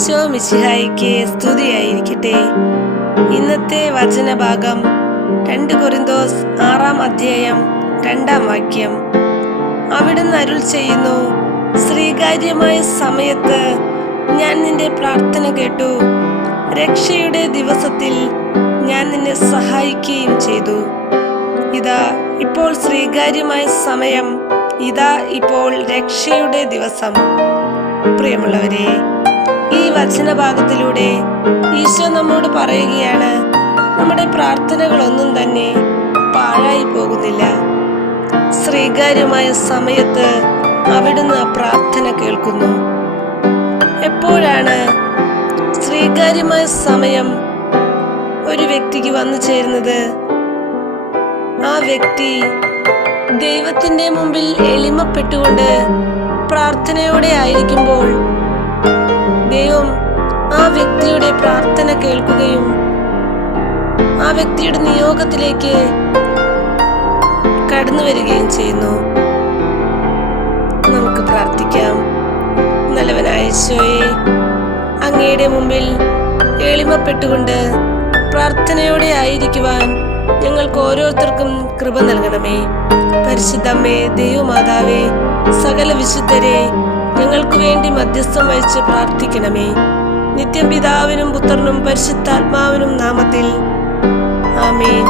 ഈശോ മിശിഹായിക്ക് സ്തുതിയായിരിക്കട്ടെ. ഇന്നത്തെ വചനഭാഗം രണ്ട് കുറിന്തോസ് ആറാം അധ്യായം രണ്ടാം വാക്യം. അവിടുന്ന് അരുൾ ചെയ്യുന്നു ശ്രീകാര്യമായ സമയത്ത് ഞാൻ നിന്റെ പ്രാർത്ഥന കേട്ടു. രക്ഷയുടെ ദിവസത്തിൽ ഞാൻ നിന്നെ സഹായിക്കുകയും ചെയ്തു. ഇതാ ഇപ്പോൾ ശ്രീകാര്യമായ സമയം. ഇതാ ഇപ്പോൾ രക്ഷയുടെ ദിവസം. പ്രിയമുള്ളവരെ ഈ വചനഭാഗത്തിലൂടെ ഈശോ നമ്മോട് പറയുകയാണ് നമ്മുടെ പ്രാർത്ഥനകളൊന്നും തന്നെ പാഴായി പോകുന്നില്ല. ശ്രീകാര്യമായ സമയത്ത് അവിടുന്ന് ആ പ്രാർത്ഥന കേൾക്കുന്നു. എപ്പോഴാണ് ശ്രീകാര്യമായ സമയം ഒരു വ്യക്തിക്ക് വന്നു ചേരുന്നത്? ആ വ്യക്തി ദൈവത്തിന്റെ മുമ്പിൽ എളിമപ്പെട്ടുകൊണ്ട് പ്രാർത്ഥനയോടെ ആയിരിക്കുമ്പോൾ വ്യക്തിയുടെ പ്രാർത്ഥന കേൾക്കുകയും ആ വ്യക്തിയുടെ നിയോഗത്തിലേക്ക് കടന്നു വരികയും ചെയ്യുന്നു. നമുക്ക് പ്രാർത്ഥിക്കാം. നല്ലവനായ അങ്ങയുടെ മുമ്പിൽ എളിമപ്പെട്ടുകൊണ്ട് പ്രാർത്ഥനയോടെ ആയിരിക്കുവാൻ ഞങ്ങൾക്ക് ഓരോരുത്തർക്കും കൃപ നൽകണമേ. പരിശുദ്ധമ്മേ ദൈവമാതാവേ സകല വിശുദ്ധരെ ഞങ്ങൾക്ക് വേണ്ടി മധ്യസ്ഥം വഹിച്ച് പ്രാർത്ഥിക്കണമേ. നിത്യം പിതാവിനും പുത്രനും പരിശുദ്ധാത്മാവിനും നാമത്തിൽ. ആമേൻ.